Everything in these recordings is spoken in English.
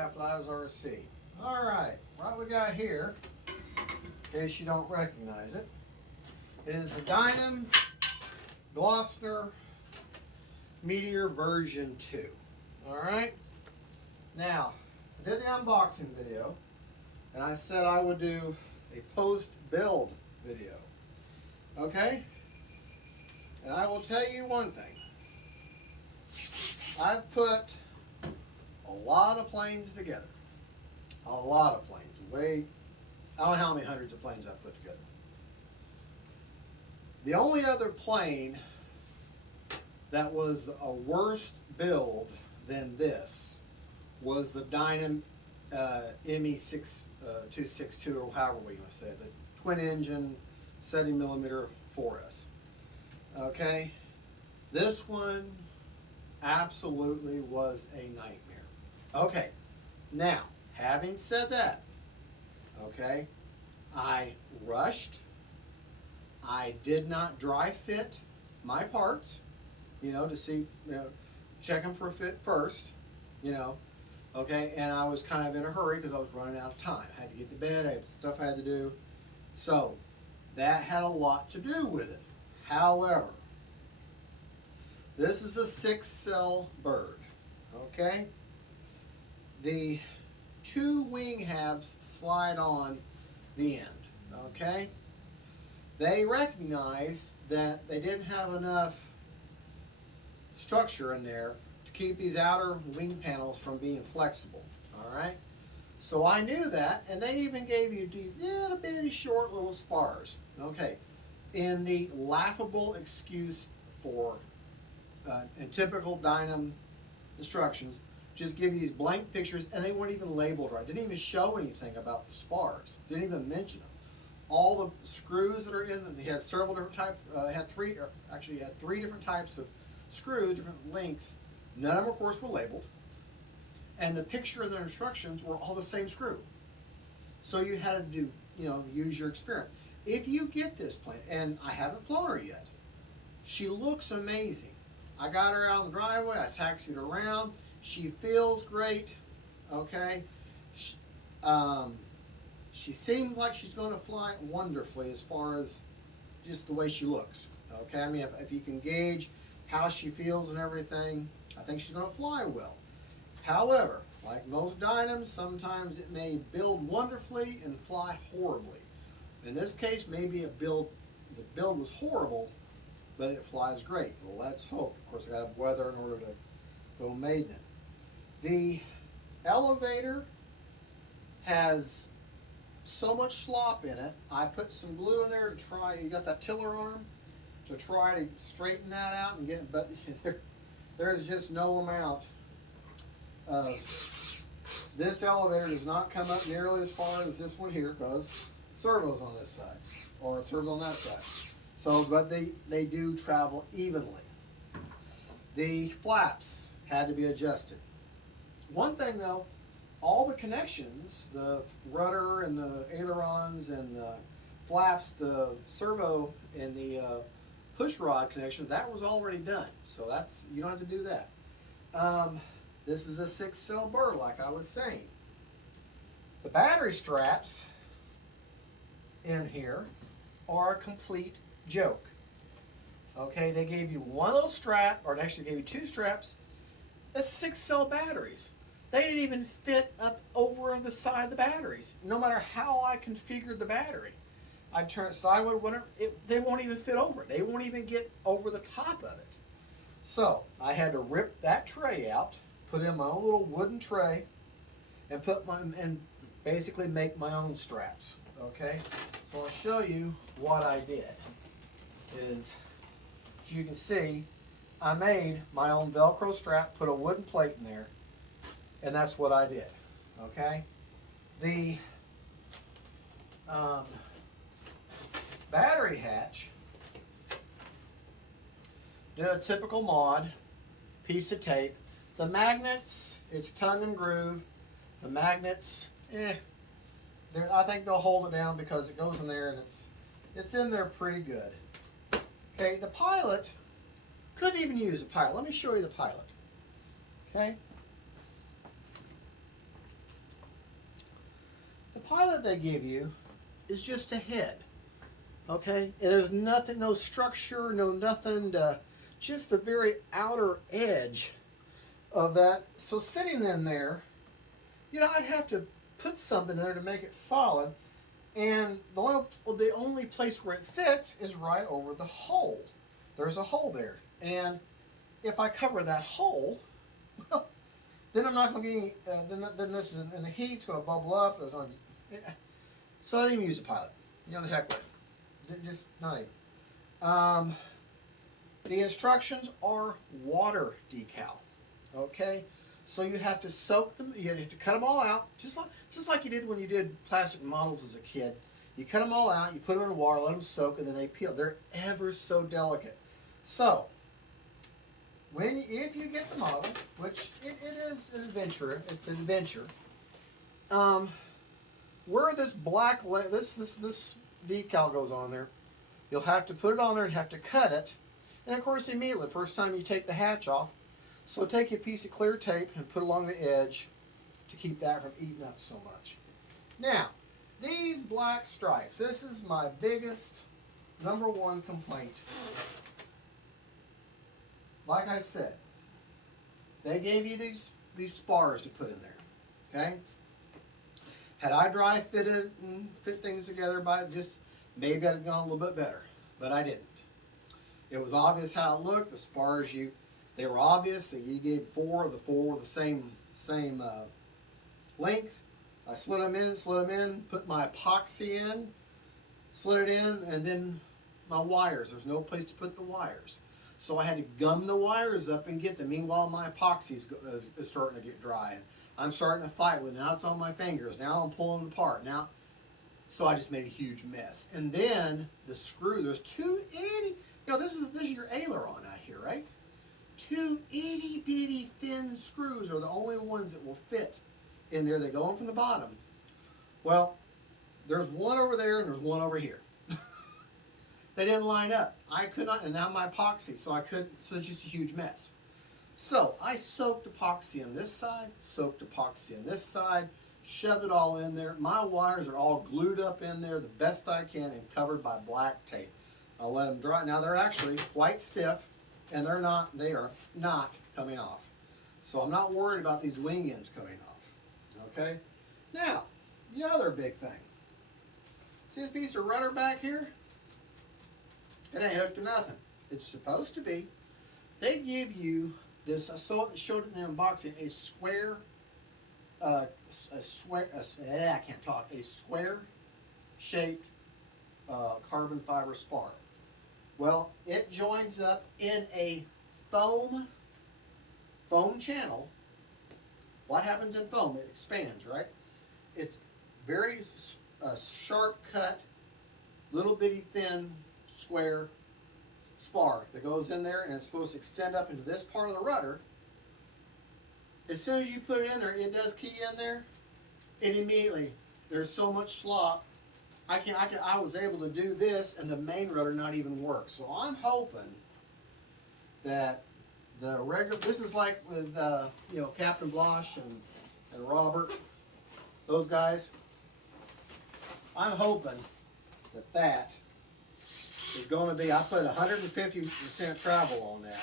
half Lazar C. All right, what we got here, in case you don't recognize it, is the Dynam Gloster Meteor version 2. All right. Now, I did the unboxing video, and I said I would do a post-build video. Okay? And I will tell you one thing. I've put a lot of planes together. A lot of planes. I don't know how many hundreds of planes I've put together. The only other plane that was a worse build than this was the Dynam ME262, or however we want to say it, the twin engine 70mm 4S. Okay, this one absolutely was a nightmare. Okay, now having said that, okay, I rushed. I did not dry fit my parts, to see, check them for a fit first, okay, and I was kind of in a hurry because I was running out of time. I had to get to bed, I had stuff I had to do, so that had a lot to do with it. However, this is a 6-cell bird, okay? The 2 wing halves slide on the end, okay? They recognized that they didn't have enough structure in there to keep these outer wing panels from being flexible, all right? So I knew that, and they even gave you these little bitty short little spars, okay? In the laughable excuse for, in typical Dynam instructions, just give you these blank pictures, and they weren't even labeled right. Didn't even show anything about the spars. Didn't even mention them. All the screws that are in them, they had several different types. Had three different types of screws, different lengths. None of them, of course, were labeled. And the picture and the instructions were all the same screw. So you had to do, use your experience. If you get this plane, and I haven't flown her yet, she looks amazing. I got her out in the driveway, I taxied her around, she feels great, okay? She seems like she's going to fly wonderfully as far as just the way she looks, okay? I mean, if you can gauge how she feels and everything, I think she's going to fly well. However, like most Dynams, sometimes it may build wonderfully and fly horribly. In this case, maybe the build was horrible, but it flies great. Let's hope. Of course, I got to have weather in order to go maiden it. The elevator has so much slop in it. I put some glue in there to try. You got that tiller arm to try to straighten that out and get it, but there's just no amount of. This elevator does not come up nearly as far as this one here because servos on this side or servos on that side. So, but they do travel evenly. The flaps had to be adjusted. One thing though, all the connections, the rudder and the ailerons and the flaps, the servo and the push rod connection, that was already done. So you don't have to do that. This is a 6-cell bird, like I was saying. The battery straps in here are a complete joke. Okay, they gave you one little strap, or actually gave you 2 straps. That's 6-cell batteries. They didn't even fit up over the side of the batteries. No matter how I configured the battery. I turn it sideways, whatever, they won't even fit over it. They won't even get over the top of it. So I had to rip that tray out, put in my own little wooden tray, and basically make my own straps. Okay, so I'll show you what I did. As you can see, I made my own Velcro strap, put a wooden plate in there, and that's what I did. Okay, the battery hatch did a typical mod, piece of tape. The magnets, it's tongue and groove. The magnets, I think they'll hold it down because it goes in there and it's in there pretty good. Okay, the pilot, couldn't even use a pilot. Let me show you the pilot. Okay. pilot they give you is just a head. Okay? And there's nothing, no structure, no nothing to, just the very outer edge of that. So sitting in there, I'd have to put something in there to make it solid. And the only place where it fits is right over the hole. There's a hole there. And if I cover that hole, well, then I'm not going to get any, then this is, and the heat's going to bubble up. So I didn't even use a pilot. The heck with it. Just not even. The instructions are water decal. Okay? So you have to soak them, you have to cut them all out, just like you did when you did plastic models as a kid. You cut them all out, you put them in water, let them soak, and then they peel. They're ever so delicate. So, if you get the model, which it is an adventure, it's an adventure, where this black, this decal goes on there, you'll have to put it on there and have to cut it. And of course, immediately, first time you take the hatch off, so take a piece of clear tape and put along the edge to keep that from eating up so much. Now, these black stripes, this is my biggest, #1 complaint. Like I said, they gave you these spars to put in there, okay? Had I dry fitted and fit things together by just, maybe I'd have gone a little bit better, but I didn't. It was obvious how it looked. The spars they were obvious that you gave four the same length. I slid them in, put my epoxy in, slid it in, and then my wires. There's no place to put the wires. So I had to gum the wires up and get them. Meanwhile, my epoxy is starting to get dry. And I'm starting to fight with it. Now it's on my fingers. Now I'm pulling it apart. So I just made a huge mess. And then the screw, there's two itty, this is your aileron out here, right? Two itty bitty thin screws are the only ones that will fit in there. They go in from the bottom. Well, there's one over there and there's one over here. They didn't line up. I could not, and now my epoxy, so it's just a huge mess. So I soaked epoxy on this side, soaked epoxy on this side, shoved it all in there. My wires are all glued up in there the best I can and covered by black tape. I'll let them dry. Now they're actually quite stiff, and they are not coming off. So I'm not worried about these wing ends coming off. Okay? Now, the other big thing. See this piece of rudder back here? It ain't hooked to nothing. It's supposed to be. They give you this, I showed it in the unboxing, a square shaped carbon fiber spar. Well, it joins up in a foam channel. What happens in foam? It expands, right? It's very sharp cut, little bitty thin square spar that goes in there, and it's supposed to extend up into this part of the rudder. As soon as you put it in there, it does key in there, and immediately there's so much slop. I was able to do this and the main rudder not even work. So I'm hoping that the regular, this is like with Captain Blosh and Robert, those guys. I'm hoping that is going to be, I put 150% travel on that.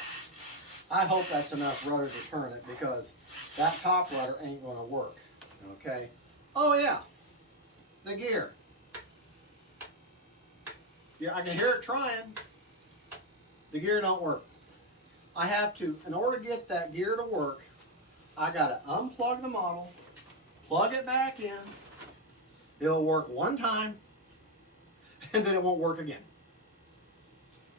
I hope that's enough rudder to turn it, because that top rudder ain't going to work. Okay. Oh yeah, the gear. Yeah, I can hear it trying. The gear don't work. I have to, in order to get that gear to work, I got to unplug the model, plug it back in. It'll work one time, and then it won't work again.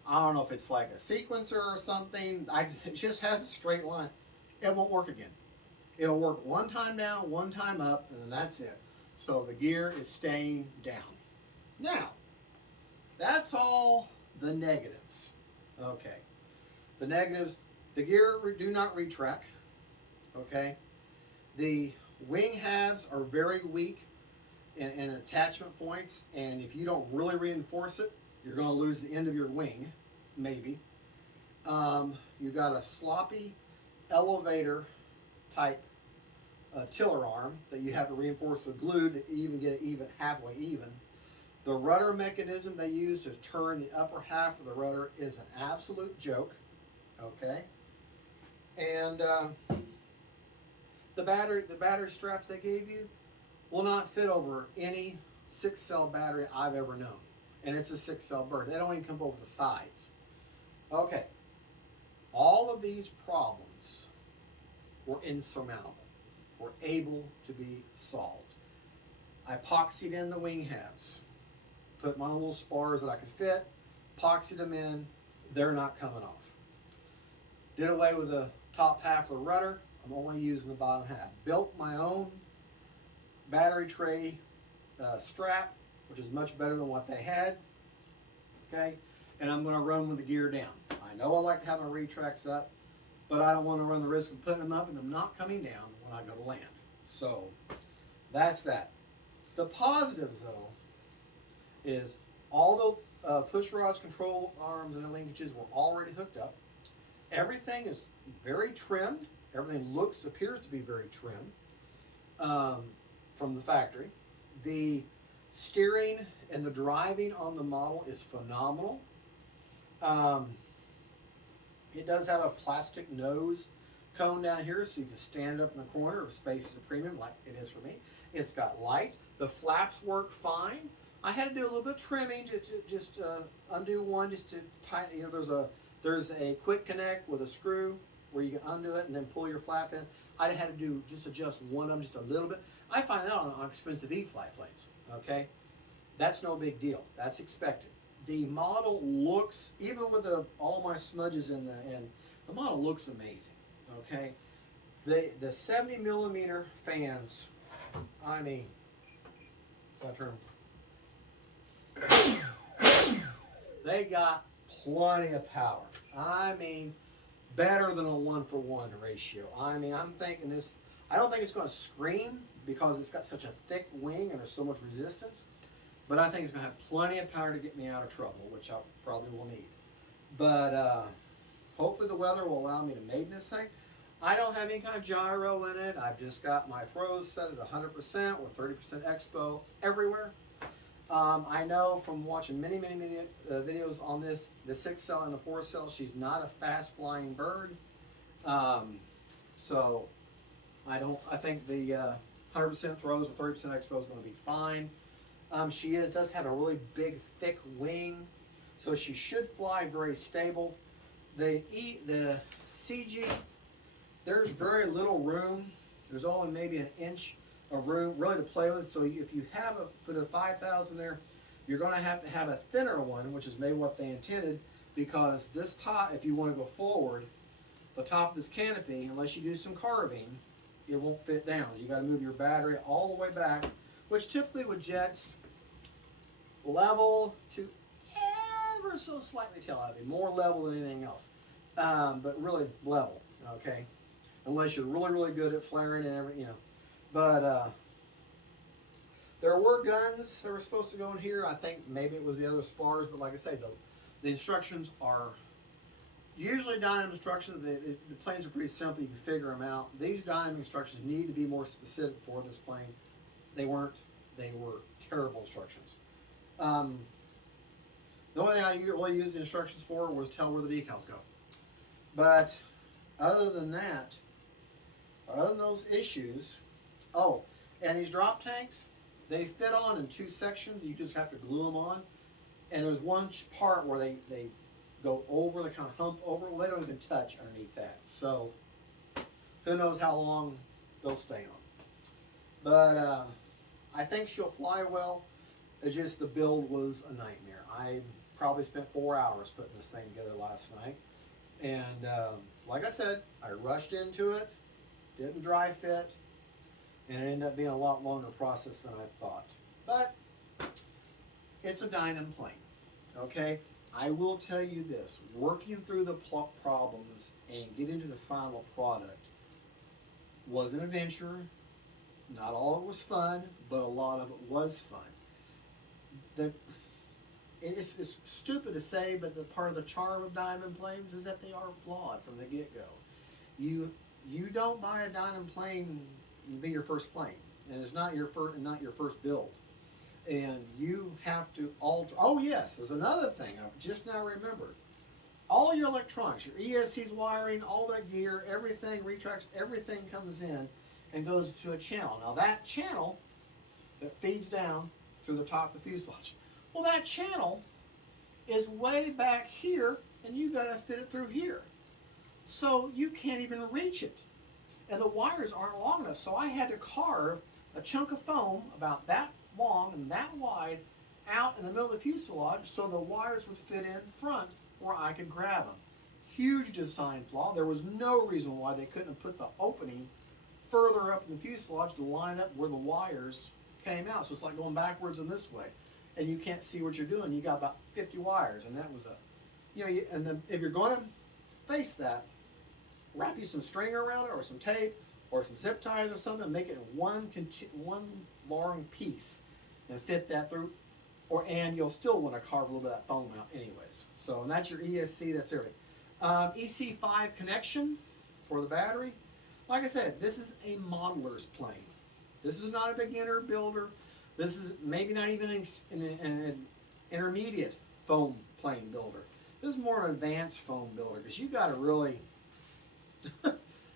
I don't know if it's like a sequencer or something. It just has a straight line. It won't work again. It'll work one time down, one time up, and then that's it. So the gear is staying down. Now, that's all the negatives. Okay. The negatives, the gear do not retract. Okay. The wing halves are very weak in attachment points, and if you don't really reinforce it, you're going to lose the end of your wing, maybe. You've got a sloppy elevator type tiller arm that you have to reinforce with glue to even get it even halfway even. The rudder mechanism they use to turn the upper half of the rudder is an absolute joke. Okay, and the battery straps they gave you will not fit over any 6-cell battery I've ever known, and it's a 6-cell bird. They don't even come over the sides. Okay, all of these problems were insurmountable, were able to be solved. I epoxied in the wing halves, put my little spars that I could fit, epoxied them in, they're not coming off. Did away with the top half of the rudder, I'm only using the bottom half. Built my own battery tray strap, which is much better than what they had. Okay, and I'm going to run with the gear down. I know I like to have my retracts up, but I don't want to run the risk of putting them up and them not coming down when I go to land. So that's that. The positives, though, is all the push rods, control arms, and the linkages were already hooked up. Everything is very trimmed. Everything appears to be very trimmed from the factory. The steering and the driving on the model is phenomenal. It does have a plastic nose cone down here, so you can stand up in the corner if space is a premium, like it is for me. It's got lights. The flaps work fine. I had to do a little bit of trimming to just undo one, just to tighten. You know, there's a quick connect with a screw where you can undo it and then pull your flap in. I had to adjust one of them just a little bit. I find that on expensive E-fly planes. Okay, that's no big deal. That's expected. The model looks, even with all my smudges in the model looks amazing. Okay, the 70 millimeter fans. I mean, I turn them. They got plenty of power. I mean, better than a 1-for-1 ratio. I mean, I'm thinking this. I don't think it's going to scream because it's got such a thick wing and there's so much resistance. But I think it's going to have plenty of power to get me out of trouble, which I probably will need. But hopefully the weather will allow me to maiden this thing. I don't have any kind of gyro in it. I've just got my throws set at 100% with 30% expo everywhere. I know from watching many videos on this, the 6-cell and the 4-cell, she's not a fast flying bird. So I think the 100% throws with 30% expo is going to be fine. She does have a really big, thick wing, so she should fly very stable. The CG, there's very little room. There's only maybe an inch of room really to play with. So if you put a 5,000 there, you're going to have a thinner one, which is maybe what they intended, because this top, if you want to go forward, the top of this canopy, unless you do some carving, it won't fit down. You got to move your battery all the way back, which typically with jets, level to ever so slightly tail heavy, more level than anything else, but really level, okay? Unless you're really good at flaring and everything, you know. But there were guns that were supposed to go in here. I think maybe it was the other spars, but like I say, the instructions are usually Dynam instructions. The planes are pretty simple. You can figure them out. These Dynam instructions need to be more specific for this plane. They weren't. They were terrible instructions. The only thing I really used the instructions for was tell where the decals go. But other than that, other than those issues, oh, and these drop tanks, they fit on in 2 sections. You just have to glue them on. And there's one part where they go over, they kind of hump over. Well, they don't even touch underneath that. So who knows how long they'll stay on. But I think she'll fly well. It's just the build was a nightmare. I probably spent 4 hours putting this thing together last night. And like I said, I rushed into it, didn't dry fit, and it ended up being a lot longer process than I thought. But it's a Dynam plane, okay? I will tell you this, working through the problems and getting to the final product was an adventure. Not all of it was fun, but a lot of it was fun. It's stupid to say, but the part of the charm of Dynam planes is that they are flawed from the get-go. You don't buy a Dynam plane, be your first plane, and it's not your first build, and you have to alter. Oh yes, there's another thing I just now remembered. All your electronics, your ESC's wiring, all that gear, everything, Retracts, everything comes in and goes to a channel. Now that channel that feeds down through the top of the fuselage, well, that channel is way back here, and you got to fit it through here. So you can't even reach it. And the wires aren't long enough. So I had to carve a chunk of foam about that long and that wide out in the middle of the fuselage so the wires would fit in front where I could grab them. Huge design flaw. There was no reason why they couldn't have put the opening further up in the fuselage to line up where the wires came out. So it's like going backwards in this way. And you can't see what you're doing. You got about 50 wires, and that was and then if you're going to face that, wrap you some string around it or some tape or some zip ties or something and make it one long piece and fit that through. And you'll still want to carve a little bit of that foam out anyways. So, and that's your ESC, that's everything. EC5 connection for the battery. Like I said, this is a modeler's plane. This is not a beginner builder. This is maybe not even an intermediate foam plane builder. This is more an advanced foam builder because you got to really,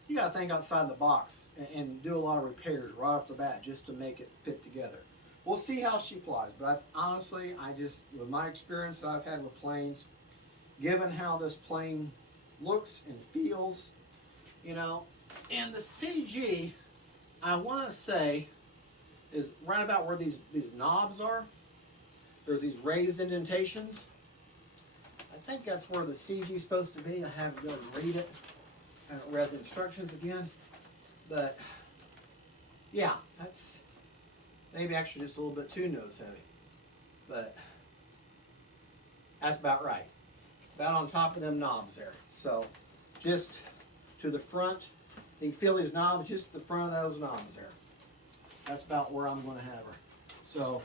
you got to think outside the box and do a lot of repairs right off the bat just to make it fit together. We'll see how she flies, but honestly, with my experience that I've had with planes, given how this plane looks and feels, and the CG, I want to say, is right about where these knobs are. There's these raised indentations. I think that's where the CG is supposed to be. I haven't really read it. I haven't read the instructions again, but yeah, that's maybe actually just a little bit too nose heavy, but that's about right. About on top of them knobs there. So just to the front, you can feel these knobs just the front of those knobs there. That's about where I'm going to have her. So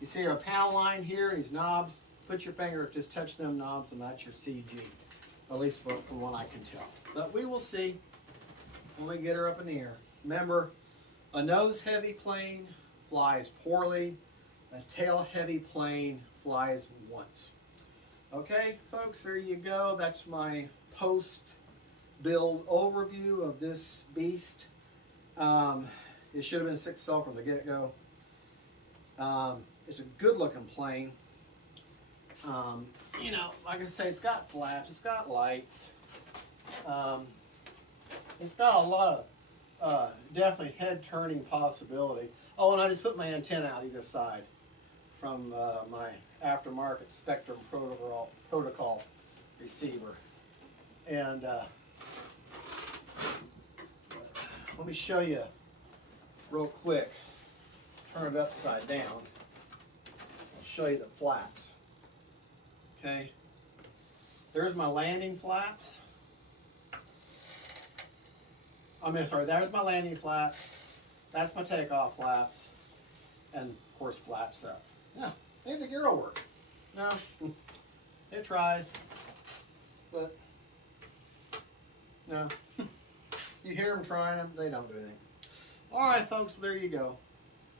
you see our panel line here, these knobs, put your finger, just touch them knobs, and that's your CG, at least from what I can tell. But we will see when we get her up in the air. Remember, a nose heavy plane flies poorly, a tail heavy plane flies once. Okay, folks, there you go. That's my post build overview of this beast. It should have been 6 cell from the get-go. It's a good looking plane. Like I say, it's got flaps, it's got lights. It's got a lot of definitely head turning possibility. Oh, and I just put my antenna out either side from my aftermarket Spectrum protocol receiver. And let me show you real quick. Turn it upside down. I'll show you the flaps. Okay. There's my landing flaps. There's my landing flaps. That's my takeoff flaps. And of course flaps up. Yeah, maybe the gear will work. No, it tries. But no. You hear them trying them, they don't do anything. Alright folks, there you go.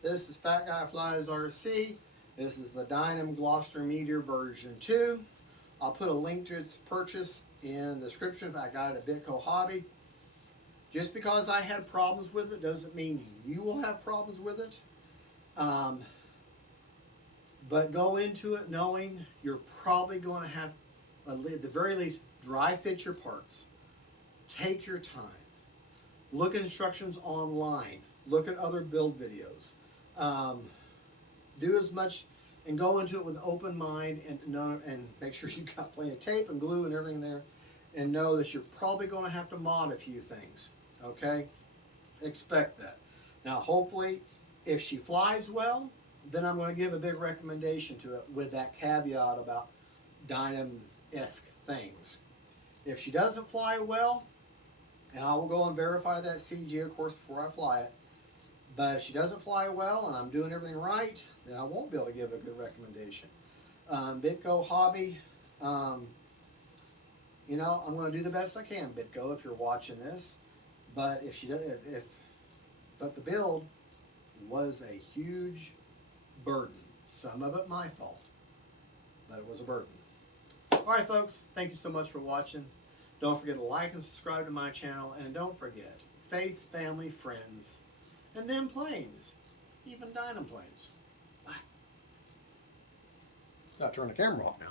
This is Fat Guy Flies RC. This is the Dynam Gloster Meteor version 2. I'll put a link to its purchase in the description if I got it at Bitco Hobby. Just because I had problems with it doesn't mean you will have problems with it. But go into it knowing you're probably going to have, at the very least, dry fit your parts. Take your time. Look at instructions online. Look at other build videos. Do as much and go into it with an open mind and make sure you've got plenty of tape and glue and everything there, and know that you're probably going to have to mod a few things. Okay? Expect that. Now, hopefully, if she flies well, then I'm going to give a big recommendation to it with that caveat about Dynam-esque things. If she doesn't fly well, and I will go and verify that CG, of course, before I fly it, but if she doesn't fly well and I'm doing everything right, then I won't be able to give a good recommendation. Bitco Hobby, I'm going to do the best I can, Bitco, if you're watching this. But if But the build was a huge burden. Some of it my fault, but it was a burden. All right, folks, thank you so much for watching. Don't forget to like and subscribe to my channel, and don't forget, faith, family, friends, and then planes, even Dynam planes. Bye. Got to turn the camera off now.